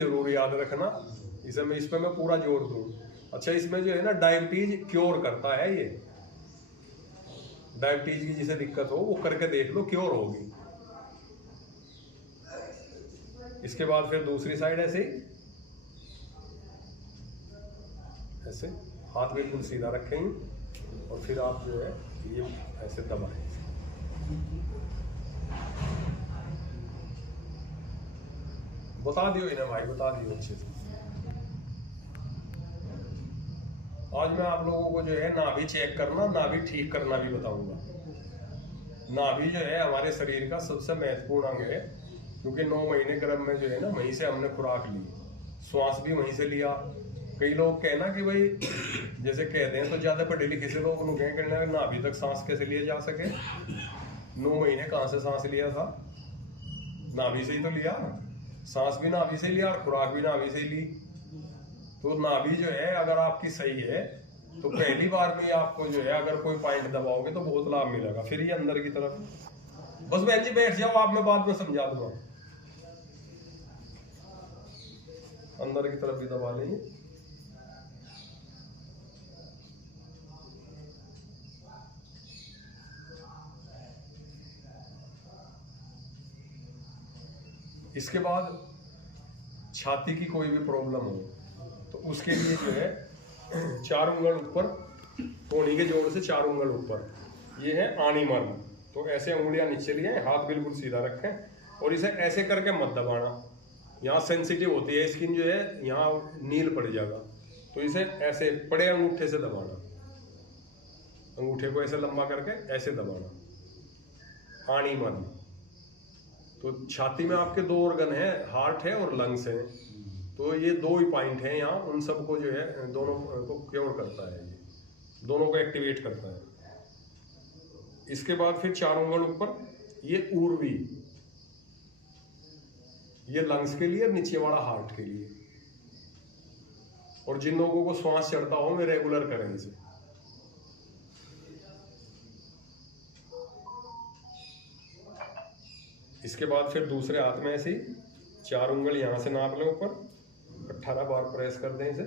जरूर याद रखना, इस पे मैं पूरा जोर दूं। अच्छा, इसमें जो है ना डायबिटीज क्योर करता है ये। डायबिटीज की जिसे दिक्कत हो वो करके देख लो, क्योर होगी। इसके बाद फिर दूसरी साइड ऐसे ही, ऐसे हाथ बिल्कुल सीधा रखेंगे और फिर आप जो है ये ऐसे दबाएं। बता दियो इन्हें भाई, बता दियो अच्छे से। आज मैं आप लोगों को जो है नाभि चेक करना, नाभि ठीक करना भी बताऊंगा। नाभि जो है हमारे शरीर का सबसे महत्वपूर्ण अंग है, क्योंकि 9 महीने गर्भ में जो है ना वहीं से हमने खुराक ली, श्वास भी वहीं से लिया। कई लोग कहना कि भाई जैसे कहते हैं तो ज्यादा पढ़े लिखे से लोग उन्हें कहना नाभि तक सांस कैसे लिए जा सके। 9 महीने कहाँ से सांस लिया था? नाभि से ही तो लिया। सांस भी नाभि से लिया और खुराक भी नाभि से ली। तो नाभि जो है अगर आपकी सही है तो पहली बार में आपको जो है अगर कोई पॉइंट दबाओगे तो बहुत लाभ मिलेगा। फिर ये अंदर की तरफ, बस बहन जी बैठ जाओ, आप मैं बाद में समझा दूंगा। अंदर की तरफ भी दबा लेंगे। इसके बाद छाती की कोई भी प्रॉब्लम हो तो उसके लिए जो है 4 उंगल ऊपर, कोहनी के जोड़ से 4 उंगल ऊपर, ये है आनी मर्म। तो ऐसे उंगलियां नीचे लिए, हाथ बिल्कुल सीधा रखें और इसे ऐसे करके मत दबाना। यहाँ सेंसिटिव होती है स्किन, जो है यहाँ नील पड़ जाएगा। तो इसे ऐसे पड़े अंगूठे से दबाना, अंगूठे को ऐसे लंबा करके ऐसे दबाना, आनी मर्म। तो छाती में आपके 2 ऑर्गन है, हार्ट है और लंग्स है। तो ये 2 ही पॉइंट हैं यहाँ, उन सबको जो है दोनों को क्योर करता है, ये दोनों को एक्टिवेट करता है। इसके बाद फिर 4 उंगल ऊपर, ये ऊर्वी, ये लंग्स के लिए, नीचे वाला हार्ट के लिए। और जिन लोगों को श्वास चढ़ता हो वे रेगुलर करें इसे। इसके बाद फिर दूसरे हाथ में ऐसे ही 4 उंगल यहां से नाप लें ऊपर, 18 बार प्रेस कर दें इसे।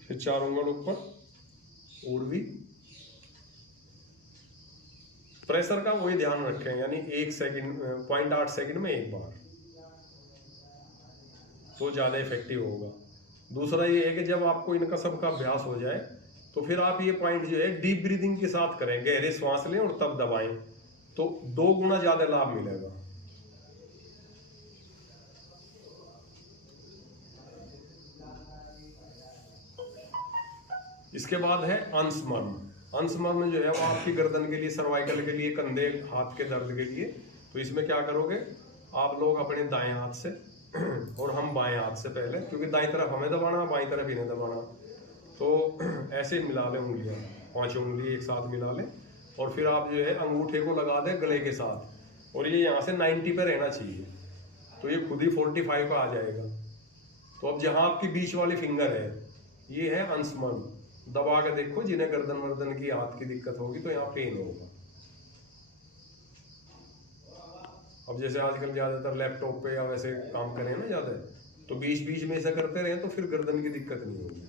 फिर 4 उंगल ऊपर, ऊर्वी। प्रेशर का वही ध्यान रखें, यानी 1 सेकंड 0.8 सेकंड में 1 बार, तो ज्यादा इफेक्टिव होगा। दूसरा ये है कि जब आपको इनका सबका अभ्यास हो जाए तो फिर आप ये पॉइंट जो है डीप ब्रीदिंग के साथ करें, गहरे श्वास लें और तब दबाएं, तो 2 गुना ज्यादा लाभ मिलेगा। इसके बाद है अंशमर्म। अंशमर्म जो है वो आपकी गर्दन के लिए, सर्वाइकल के लिए, कंधे हाथ के दर्द के लिए। तो इसमें क्या करोगे आप लोग, अपने दाएं हाथ से और हम बाएं हाथ से पहले, क्योंकि दाईं तरफ हमें दबाना, बाईं तरफ इन्हें दबाना। तो ऐसे मिला लें उंगलियां, 5 उंगली एक साथ मिला लें और फिर आप जो है अंगूठे को लगा दें गले के साथ, और ये यहाँ से 90 पे रहना चाहिए। तो ये खुद ही 45 पे आ जाएगा। तो अब जहां आपकी बीच वाली फिंगर है, ये है अंशमर्म। दबा के देखो, जिन्हें गर्दन वर्दन की, हाथ की दिक्कत होगी तो यहाँ पेन होगा। अब जैसे आजकल ज्यादातर लैपटॉप पे या वैसे काम करें ना ज्यादा, तो बीच बीच में ऐसा करते रहे तो फिर गर्दन की दिक्कत नहीं होगी।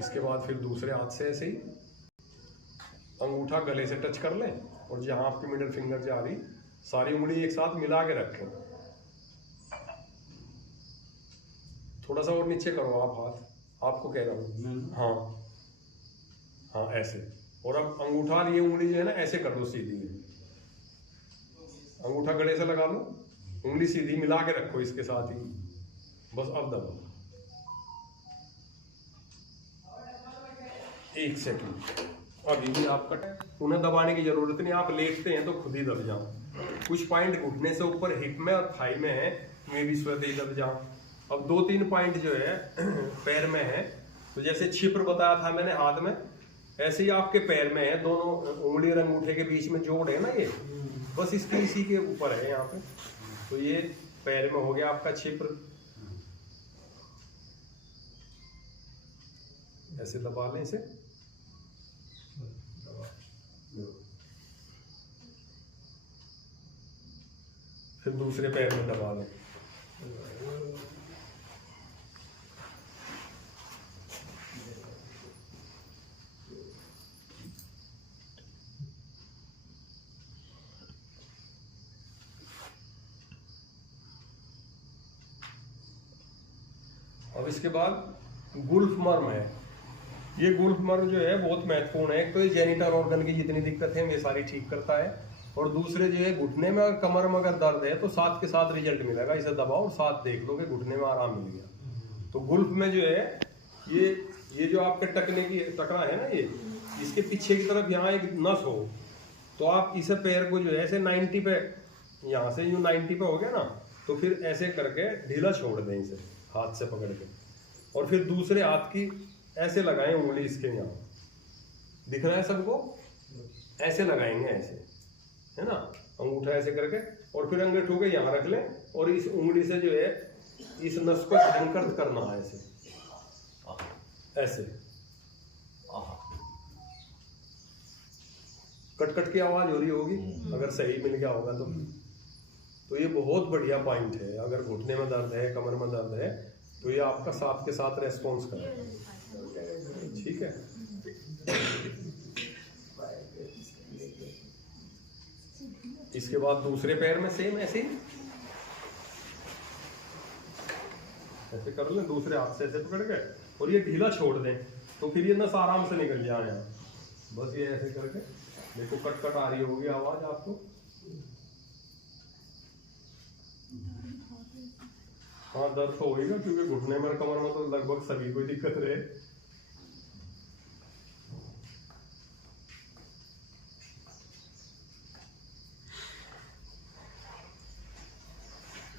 इसके बाद फिर दूसरे हाथ से ऐसे ही अंगूठा गले से टच कर लें और जहां आपकी मिडिल फिंगर जा रही, सारी उंगली एक साथ मिला के रखें। थोड़ा सा और नीचे करो आप हाथ, आपको कह रहा हूँ, हाँ हाँ ऐसे। और अब अंगूठा और ये उंगली जो है ना ऐसे कर दो सीधी, अंगूठा गले से लगा लो, उंगली सीधी मिला के रखो इसके साथ ही, बस। अब दबाओ 1 सेकंड। अभी भी आपका, उन्हें दबाने की जरूरत नहीं, आप लेटते हैं तो खुद ही दब जाओ। कुछ पॉइंट घुटने से ऊपर हिप में और थाई में है, मैं भी स्वतः ही दब जाओ। अब 2-3 पॉइंट जो है पैर में है, तो जैसे छिप्र बताया था मैंने हाथ में, ऐसे ही आपके पैर में है, दोनों उंगली और अंगूठे के बीच में जोड़ है ना ये, बस इसकी इसी के ऊपर है यहाँ पे। तो ये पैर में हो गया आपका छिद्र, ऐसे दबा लें इसे। फिर दूसरे पैर में दबा लें। अब इसके बाद गुल्फ मर्म है। ये गुल्फ मर्म जो है बहुत महत्वपूर्ण है। एक तो ये जेनिटल ऑर्गन की जितनी दिक्कत है ये सारी ठीक करता है, और दूसरे जो है घुटने में और कमर में अगर दर्द है तो साथ के साथ रिजल्ट मिलेगा। इसे दबाओ और साथ देख लो कि घुटने में आराम मिल गया। तो गुल्फ में जो है ये जो आपके टकने की टकरा है ना, ये इसके पीछे की तरफ यहाँ एक नस हो, तो आप इसे पैर को जो है ऐसे 90 पे, यहाँ से यूँ 90 पे हो गया ना, तो फिर ऐसे करके ढीला छोड़ दें इसे हाथ से पकड़ के, और फिर दूसरे हाथ की ऐसे लगाएं उंगली इसके यहाँ, दिख रहा है सबको, ऐसे लगाएंगे ऐसे, है ना, अंगूठा ऐसे करके, और फिर अंगूठों के यहाँ रख लें और इस उंगली से जो है इस नस को संकर्त करना है ऐसे ऐसे। कट कट की आवाज हो रही होगी अगर सही मिल गया होगा तो ये बहुत बढ़िया पॉइंट है। अगर घुटने में दर्द है, कमर में दर्द है, तो ये आपका साथ के साथ रेस्पॉन्स करेगा। ठीक है। इसके बाद दूसरे पैर में सेम ऐसे ही ऐसे कर लें, दूसरे हाथ से ऐसे पकड़ के, और ये ढीला छोड़ दें, तो फिर ये नस आराम से निकल जाए यहाँ। बस ये ऐसे करके देखो, कट कट आ रही होगी आवाज आपको। हाँ, दर्द तो होगी ना, क्योंकि घुटने में कमर में तो लगभग सभी को दिक्कत रहे।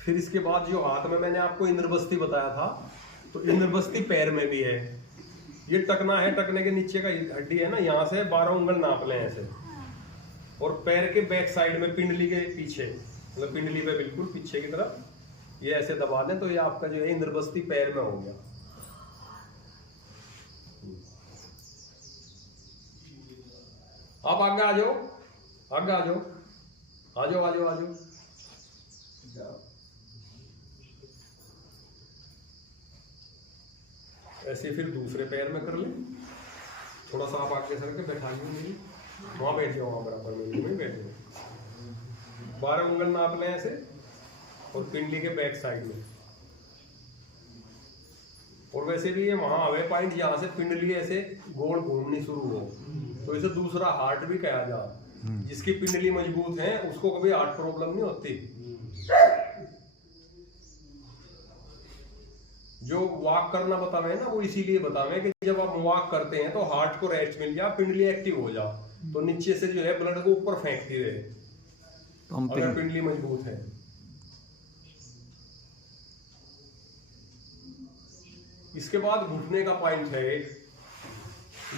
फिर इसके बाद जो हाथ में मैंने आपको इंद्रबस्ती बताया था, तो इंद्रबस्ती पैर में भी है। ये टकना है, टकने के नीचे का हड्डी है ना, यहाँ से 12 उंगल नाप लें ऐसे, और पैर के बैक साइड में पिंडली के पीछे, मतलब पिंडली पे बिल्कुल पीछे की तरफ ये ऐसे दबा दें, तो ये आपका जो है इंद्रबस्ती पैर में हो गया। आप आगे आ जाओ, आगे आ जाओ, आ जाओ, आ जाओ, आ जाओ। ऐसे फिर दूसरे पैर में कर लें। थोड़ा सा आप आगे सर के बैठा लीजिए, वहां बैठ जाओ, वहां बराबर में बैठ जाओ। 12 उंगल नाप लें ऐसे, और पिंडली के बैक साइड में। और वैसे भी ये वहां आवे पॉइंट जहां से पिंडली ऐसे गोल घूमनी शुरू हो, तो इसे दूसरा हार्ट भी कहा जा। जिसकी पिंडली मजबूत है उसको कभी हार्ट प्रॉब्लम नहीं होती। जो वॉक करना बतावे ना, वो इसीलिए बतावे कि जब आप वॉक करते हैं तो हार्ट को रेस्ट मिल जाए, पिंडली एक्टिव हो जा, तो नीचे से जो है ब्लड को ऊपर फेंकती रहे, अगर पिंडली मजबूत है। इसके बाद घुटने का पॉइंट है,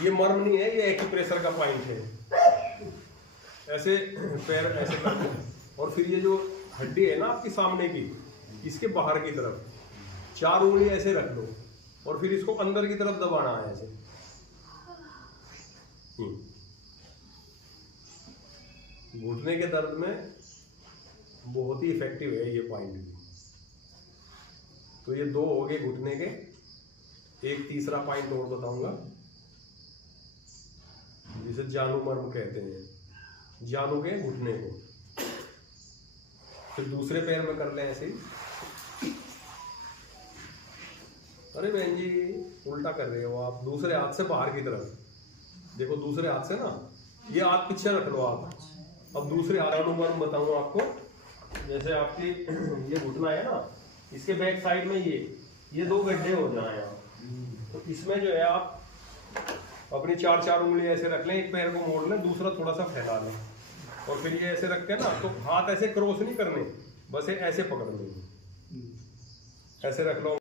ये मर्म नहीं है, ये एक्यूप्रेशर का पॉइंट है। ऐसे पैर ऐसे करते, और फिर ये जो हड्डी है ना आपकी सामने की, इसके बाहर की तरफ 4 उंगली ऐसे रख लो, और फिर इसको अंदर की तरफ दबाना है ऐसे। घुटने के दर्द में बहुत ही इफेक्टिव है ये पॉइंट भी। तो ये 2 हो गए घुटने के। एक तीसरा पॉइंट और बताऊंगा, जिसे जानू मर्म कहते हैं, जानू के घुटने को। फिर दूसरे पैर में कर लें ऐसे ही। अरे बहन जी, उल्टा कर रहे हो आप। दूसरे हाथ से बाहर की तरफ देखो, दूसरे हाथ से ना, ये हाथ पीछे रख लो आप। अब दूसरे हाथ मर्म बताऊंगा आपको। जैसे आपकी ये घुटना है ना, इसके बैक साइड में ये 2 गड्ढे हो जाए यहाँ, तो इसमें जो है आप अपनी 4 उंगली ऐसे रख लें, एक पैर को मोड़ लें, दूसरा थोड़ा सा फैला लें, और फिर ये ऐसे रखते हैं ना, तो हाथ ऐसे क्रॉस नहीं करने, बस ऐसे पकड़ लेंगे, ऐसे रख लो।